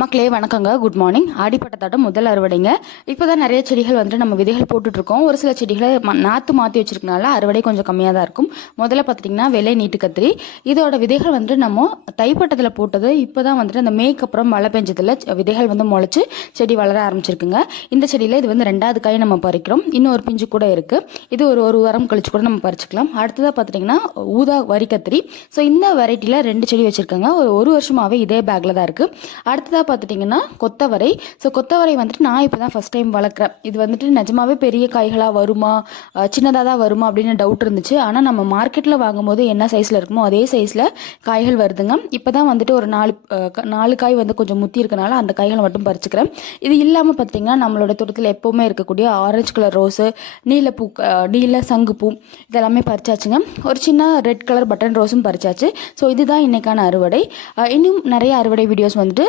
மக்களே வணக்கங்க. Good morning. ஆடிப்பட்டத்தோட முதல் அறுவடைங்க. இப்போதான் நிறைய செடிகள் வந்துட்டு நம்ம விதைகள் போட்டுட்ருக்கோம். ஒரு சில செடிகளை நாற்று மாற்றி வச்சிருக்கனால அறுவடை கொஞ்சம் கம்மியாக தான் இருக்கும். முதல்ல பார்த்துட்டிங்கன்னா வெள்ளை நீட்டு கத்திரி, இதோட விதைகள் வந்துட்டு நம்ம தைப்பட்டத்தில் போட்டது. இப்போ தான் வந்துட்டு அந்த மேய்க்கு அப்புறம் மழை பெஞ்சதில் விதைகள் வந்து முளைச்சி செடி வளர ஆரம்பிச்சிருக்குங்க. இந்த செடியில் இது வந்து 2வது காய் நம்ம பறிக்கிறோம். இன்னும் ஒரு பிஞ்சு கூட இருக்குது. இது ஒரு வாரம் கழிச்சு கூட நம்ம பறிச்சுக்கலாம். அடுத்ததாக பார்த்துட்டிங்கன்னா ஊதா வரி கத்திரி. ஸோ இந்த வெரைட்டியில் 2 செடி வச்சுருக்காங்க. ஒரு வருஷமாகவே இதே பேக்கில் தான் இருக்குது. அடுத்ததாக பார்த்துட்டிங்கன்னா கொத்தவரை. ஸோ கொத்தவரை வந்துட்டு நான் இப்போ தான் ஃபஸ்ட் டைம் வளர்க்குறேன். இது வந்துட்டு நிஜமாவே பெரிய காய்களாக வருமா, சின்னதாக தான் வருமா அப்படின்னு டவுட் இருந்துச்சு. ஆனால் நம்ம மார்க்கெட்டில் வாங்கும்போது என்ன சைஸில் இருக்குமோ அதே சைஸில் காய்கள் வருதுங்க. இப்போ தான் வந்துட்டு ஒரு 4 காய் வந்து கொஞ்சம் முத்தி இருக்கனால அந்த காய்களை மட்டும் பறிச்சுக்கிறேன். இது இல்லாமல் பார்த்திங்கன்னா நம்மளோட தோட்டத்தில் எப்போவுமே இருக்கக்கூடிய ஆரஞ்சு கலர் ரோஸு, நீல சங்குப்பூ இதெல்லாமே பறிச்சாச்சுங்க. ஒரு சின்ன ரெட் கலர் பட்டன் ரோஸும் பறிச்சாச்சு. ஸோ இதுதான் இன்றைக்கான அறுவடை. இன்னும் நிறைய அறுவடை வீடியோஸ் வந்துட்டு